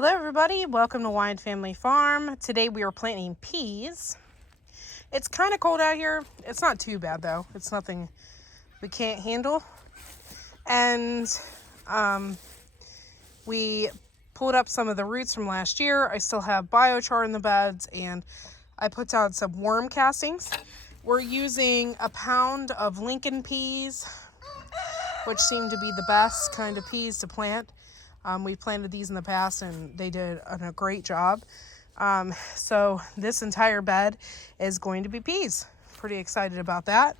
Hello everybody, welcome to Wine Family Farm. Today we are planting peas. It's kind of cold out here. It's not too bad though. It's nothing we can't handle. And we pulled up some of the roots from last year. I still have biochar in the beds and I put down some worm castings. We're using a pound of Lincoln peas, which seem to be the best kind of peas to plant. We planted these in the past and they did a great job. So this entire bed is going to be peas. Pretty excited about that.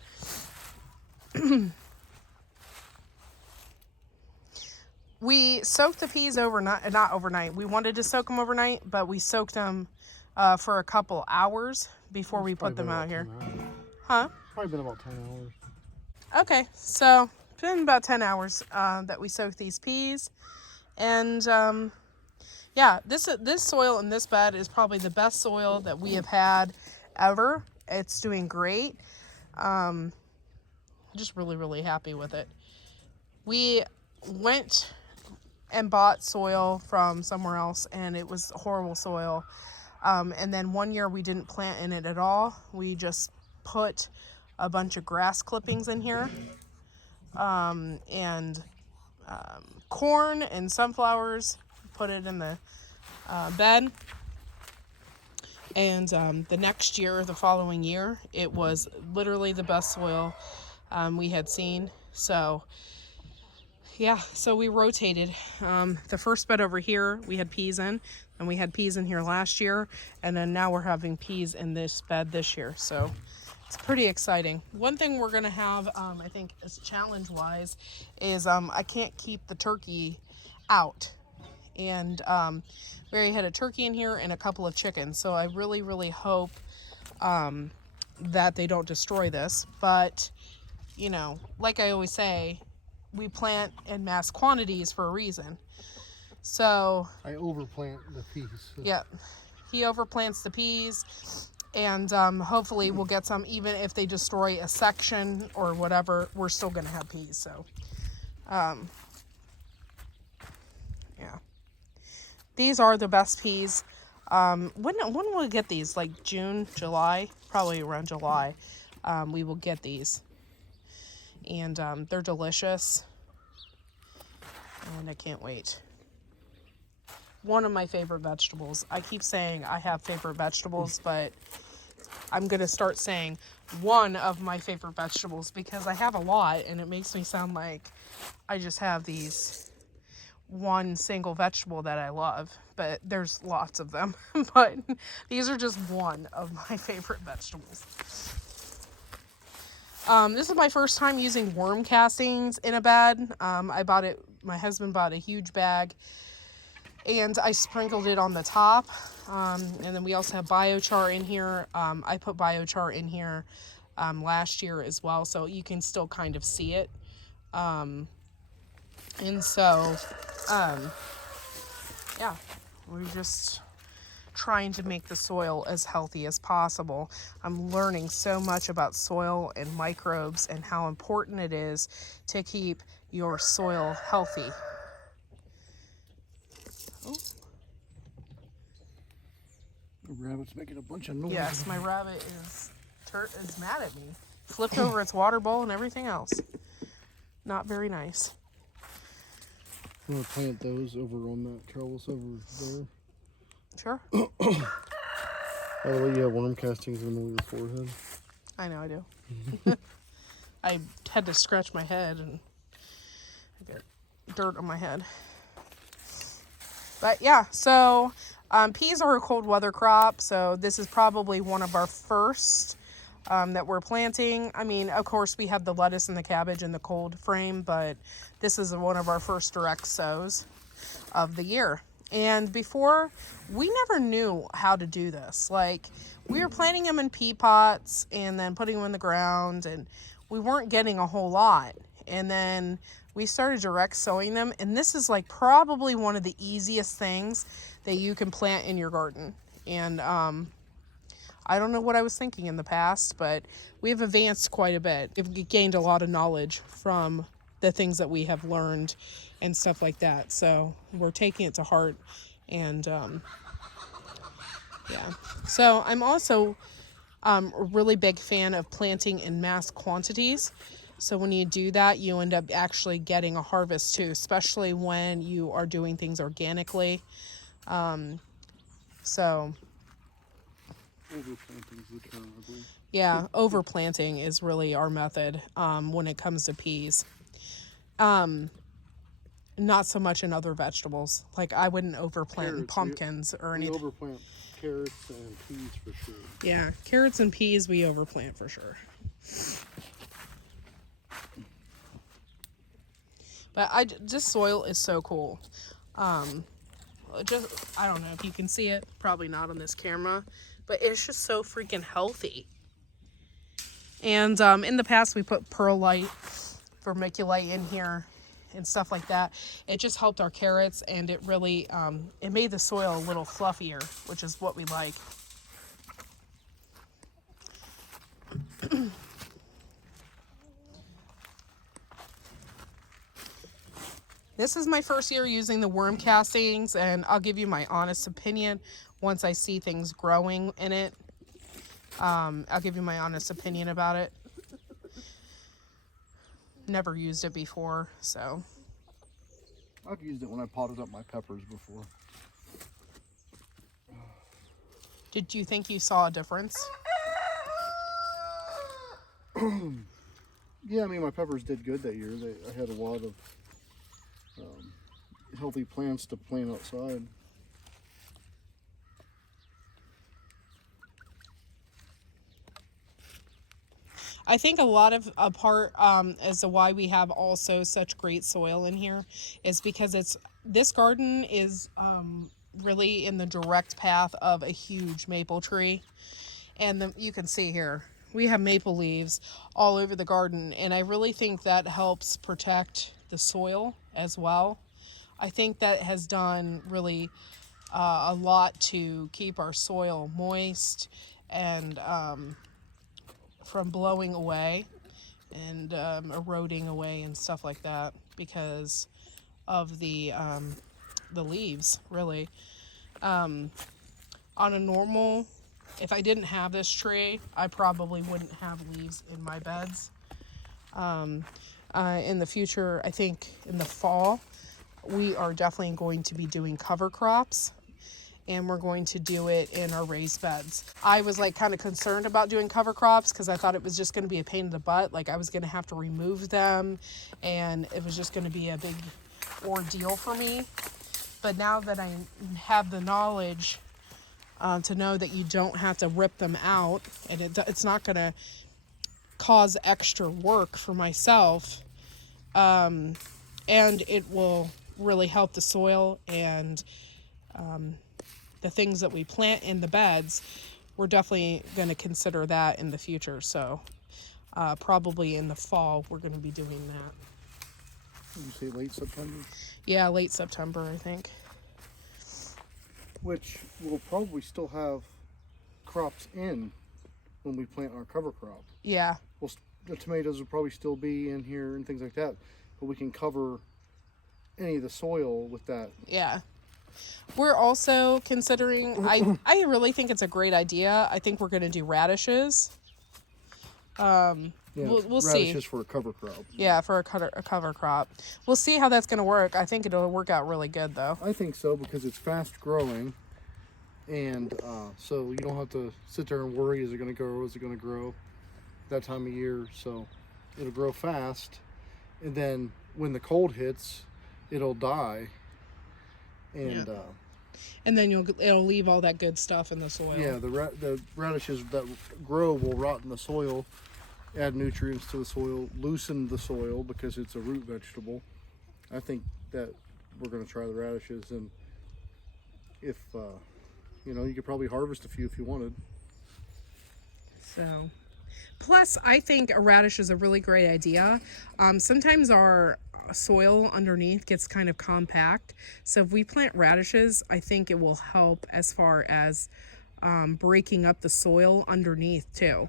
We soaked the peas overnight, not overnight. We wanted to soak them overnight, but we soaked them for a couple hours before we put them out here. Huh? Probably been about 10 hours. Okay, so it's been about 10 hours that we soaked these peas. And yeah, this soil in this bed is probably the best soil that we have had ever. It's doing great. Just really happy with it. We went and bought soil from somewhere else and it was horrible soil. And then one year we didn't plant in it at all. We just put a bunch of grass clippings in here. And corn and sunflowers, put it in the bed. And the next year, the following year, it was literally the best soil we had seen. So yeah, so we rotated. The first bed over here we had peas in, and we had peas in here last year, and then now we're having peas in this bed this year. So it's pretty exciting. One thing we're gonna have, I think, is challenge-wise, is I can't keep the turkey out, and we already had a turkey in here and a couple of chickens. So I really hope that they don't destroy this. But you know, like I always say, we plant in mass quantities for a reason. So I overplant the peas. Yeah, he overplants the peas. And hopefully we'll get some, even if they destroy a section or whatever, we're still going to have peas. So, yeah. These are the best peas. When will we get these? Like June, July? Probably around July. We will get these. And they're delicious. And I can't wait. One of my favorite vegetables. I keep saying I have favorite vegetables, but I'm going to start saying one of my favorite vegetables because I have a lot and it makes me sound like I just have these one single vegetable that I love, but there's lots of them. But these are just one of my favorite vegetables. This is my first time using worm castings in a bed. My husband bought a huge bag and I sprinkled it on the top. And then we also have biochar in here. I put biochar in here last year as well, so you can still kind of see it. And so, yeah, we're just trying to make the soil as healthy as possible. I'm learning so much about soil and microbes and how important it is to keep your soil healthy. The rabbit's making a bunch of noise. Yes, my rabbit is mad at me. Flipped over its water bowl and everything else. Not very nice. I'm going to plant those over on that trellis over there. Sure. By the way, you have worm castings on your forehead. I know I do. I had to scratch my head and I got dirt on my head. But yeah, so peas are a cold weather crop, so this is probably one of our first that we're planting. I mean, of course, we have the lettuce and the cabbage in the cold frame, but this is one of our first direct sows of the year. And before, we never knew how to do this. Like, we were planting them in pea pots and then putting them in the ground, and we weren't getting a whole lot. And then we started direct sowing them, and this is like probably one of the easiest things that you can plant in your garden. And I don't know what I was thinking in the past, but we've advanced quite a bit. We've gained a lot of knowledge from the things that we have learned and stuff like that. So we're taking it to heart And yeah, so I'm also a really big fan of planting in mass quantities. So when you do that, you end up actually getting a harvest too, especially when you are doing things organically. So Overplanting is the term, I believe. yeah, overplanting is really our method when it comes to peas. Not so much in other vegetables. Like I wouldn't overplant in Carrots. pumpkins or We anything. overplant carrots and peas for sure. Yeah, carrots and peas we overplant for sure. But this soil is so cool. Just I don't know if you can see it, probably not on this camera, but it's just so freaking healthy. And in the past we put perlite, vermiculite in here and stuff like that. It just helped our carrots, and it really it made the soil a little fluffier, which is what we like. This is my first year using the worm castings, and I'll give you my honest opinion once I see things growing in it. I'll give you my honest opinion about it. Never used it before, so. I've used it when I potted up my peppers before. Did you think you saw a difference? Yeah, I mean, my peppers did good that year. I had a lot of healthy plants to plant outside. I think a lot of a part as to why we have also such great soil in here is because this garden is really in the direct path of a huge maple tree, and you can see here we have maple leaves all over the garden, and I really think that helps protect the soil as well. I think that has done really a lot to keep our soil moist and from blowing away and eroding away and stuff like that because of the leaves, really. On a normal, if I didn't have this tree, I probably wouldn't have leaves in my beds. In the future, I think in the fall, we are definitely going to be doing cover crops, and we're going to do it in our raised beds. I was like kind of concerned about doing cover crops because I thought it was just going to be a pain in the butt. Like I was going to have to remove them, and it was just going to be a big ordeal for me. But now that I have the knowledge to know that you don't have to rip them out, and it's not going to cause extra work for myself, and it will really help the soil and the things that we plant in the beds, we're definitely going to consider that in the future. So probably in the fall, we're going to be doing that. Did you say late September? Yeah, late September, I think. Which we'll probably still have crops in when we plant our cover crop. Yeah. Well, the tomatoes will probably still be in here and things like that, but we can cover any of the soil with that. Yeah. We're also considering, I really think it's a great idea. I think we're going to do radishes. Yeah, we'll see. Radishes for a cover crop. Yeah, for a cover crop. We'll see how that's going to work. I think it'll work out really good, though. I think so, because it's fast growing, and so you don't have to sit there and worry, is it going to grow, is it going to grow that time of year. So it'll grow fast, and then when the cold hits, it'll die. And yeah. And then it'll leave all that good stuff in the soil. Yeah, the radishes that grow will rot in the soil, add nutrients to the soil, loosen the soil because it's a root vegetable. I think that we're going to try the radishes, and if you could probably harvest a few if you wanted. So, plus I think a radish is a really great idea. Sometimes our soil underneath gets kind of compact, so if we plant radishes, I think it will help as far as breaking up the soil underneath too,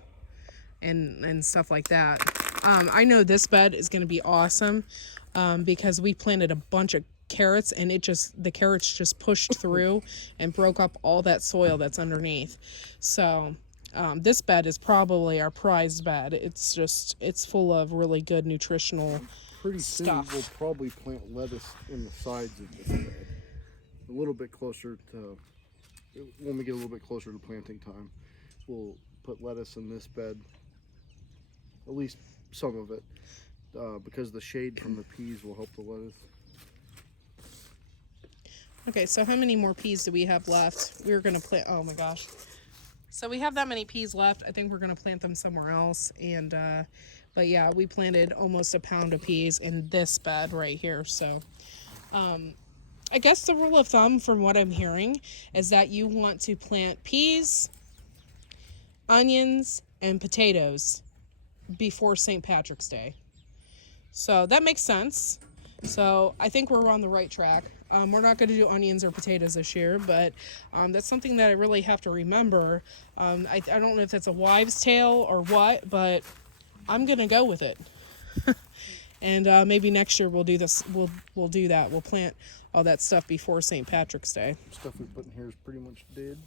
and stuff like that. I know this bed is going to be awesome because we planted a bunch of carrots, and the carrots just pushed through and broke up all that soil that's underneath. So this bed is probably our prized bed. It's full of really good nutritional Pretty soon stuff. we'll probably plant lettuce in the sides of this bed. A little bit closer to, when we get a little bit closer to planting time, we'll put lettuce in this bed, at least some of it, because the shade from the peas will help the lettuce. Okay, so how many more peas do we have left? We're gonna plant, oh my gosh. So we have that many peas left. I think we're gonna plant them somewhere else. And but yeah, we planted almost a pound of peas in this bed right here. So I guess the rule of thumb from what I'm hearing is that you want to plant peas, onions, and potatoes before St. Patrick's Day. So that makes sense. So I think we're on the right track. We're not going to do onions or potatoes this year, but that's something that I really have to remember. I don't know if that's a wives' tale or what, but I'm going to go with it. And maybe next year we'll do this. We'll do that. We'll plant all that stuff before St. Patrick's Day. Stuff we put in here is pretty much dead.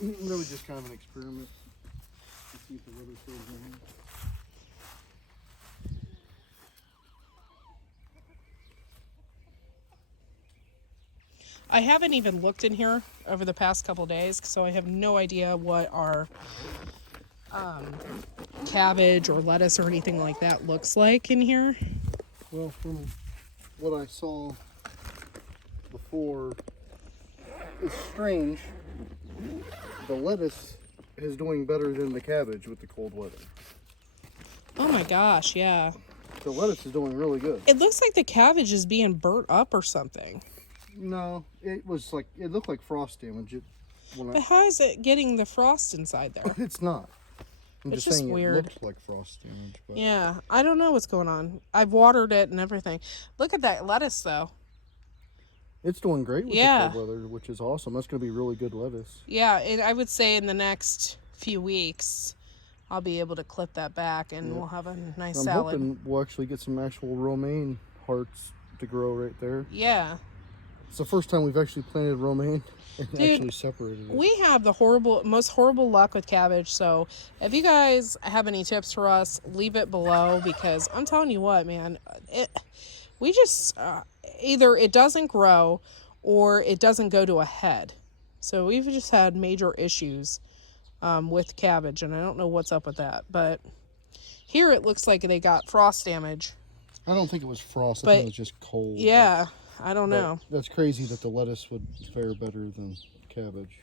Really just kind of an experiment to see if the weather stays in. I haven't even looked in here over the past couple days, so I have no idea what our cabbage or lettuce or anything like that looks like in here. Well, from what I saw before, it's strange. The lettuce is doing better than the cabbage with the cold weather. Oh my gosh, yeah. The lettuce is doing really good. It looks like the cabbage is being burnt up or something. No, it looked like frost damage. But how is it getting the frost inside there? It's not. I'm It's just saying weird. It looked like frost damage. But Yeah, I don't know what's going on. I've watered it and everything. Look at that lettuce, though. it's doing great with Yeah. the cold weather, which is awesome. That's going to be really good lettuce. Yeah, and I would say in the next few weeks, I'll be able to clip that back and we'll have a nice I'm salad. hoping we'll actually get some actual romaine hearts to grow right there. Yeah. It's the first time we've actually planted romaine and Dude, actually separated it. We have the most horrible luck with cabbage. So if you guys have any tips for us, leave it below, because I'm telling you what, man, we just either it doesn't grow or it doesn't go to a head. So we've just had major issues with cabbage, and I don't know what's up with that. But here it looks like they got frost damage. I don't think it was frost. I But think it was just cold. Yeah, I don't But know. that's crazy that the lettuce would fare better than cabbage.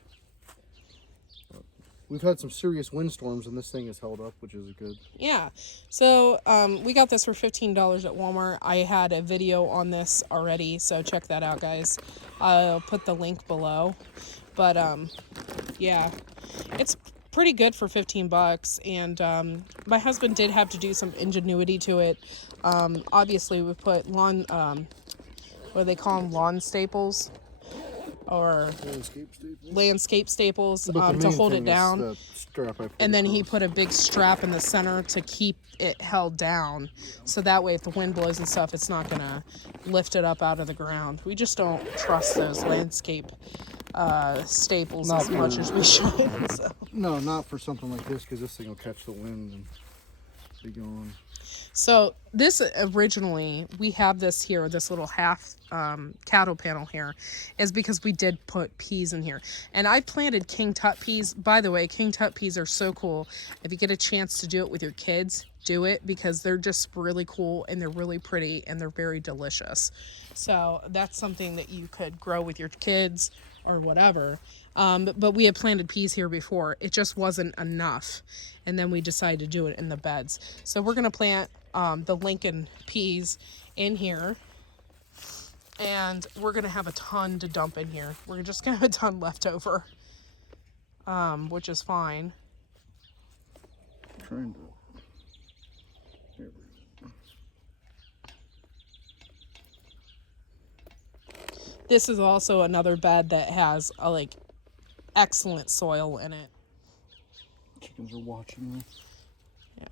But we've had some serious windstorms, and this thing has held up, which is good. Yeah, so we got this for $15 at Walmart. I had a video on this already, so check that out, guys. I'll put the link below. But yeah, it's pretty good for 15 bucks, and my husband did have to do some ingenuity to it. Obviously, we put lawn, what do they call them, lawn staples? Or landscape staples to hold it down. The strap I put And then he across. put a big strap in the center to keep it held down. So that way if the wind blows and stuff, it's not going to lift it up out of the ground. We just don't trust those landscape staples Not as much for- as we should. So. No, not for something like this, because this thing will catch the wind and be gone. So this originally, we have this here, this little half cattle panel here, is because we did put peas in here. And I planted King Tut peas. By the way, King Tut peas are so cool. If you get a chance to do it with your kids, do it, because they're just really cool and they're really pretty and they're very delicious. So that's something that you could grow with your kids or whatever. But we had planted peas here before. It just wasn't enough. And then we decided to do it in the beds. So we're going to plant the Lincoln peas in here. And we're going to have a ton to dump in here. We're just going to have a ton left over, which is fine. I'm trying to. There we go. This is also another bed that has like excellent soil in it. Chickens are watching me. Yeah.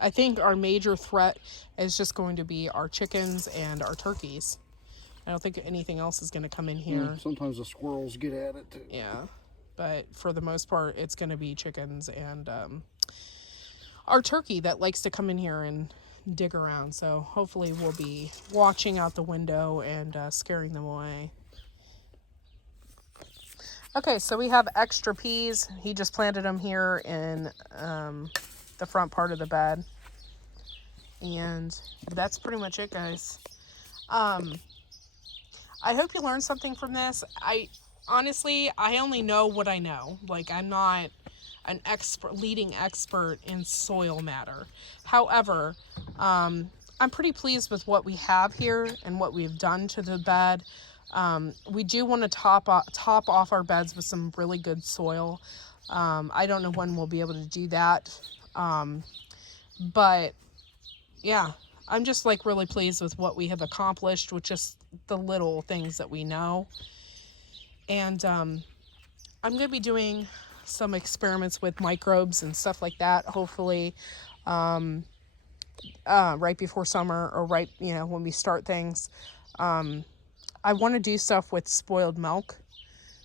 I think our major threat is just going to be our chickens and our turkeys. I don't think anything else is going to come in here. Sometimes the squirrels get at it too. Yeah, but for the most part, it's going to be chickens and our turkey that likes to come in here and dig around. So hopefully we'll be watching out the window and scaring them away. Okay, so we have extra peas. He just planted them here in the front part of the bed. And that's pretty much it, guys. I hope you learned something from this. Honestly, I only know what I know. Like, I'm not an leading expert in soil matter. However, I'm pretty pleased with what we have here and what we've done to the bed. We do want to top off our beds with some really good soil. I don't know when we'll be able to do that. But yeah, I'm just like really pleased with what we have accomplished with just the little things that we know. And I'm going to be doing some experiments with microbes and stuff like that, hopefully right before summer, or right, when we start things. I want to do stuff with spoiled milk,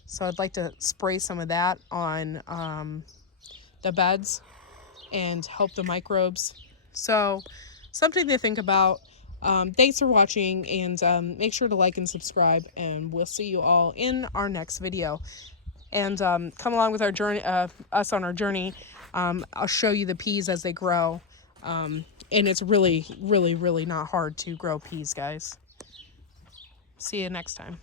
so I'd like to spray some of that on the beds and help the microbes. So something to think about. Thanks for watching, and make sure to like and subscribe, and we'll see you all in our next video. And come along with our journey, us on our journey. I'll show you the peas as they grow, and it's really, really, really not hard to grow peas, guys. See you next time.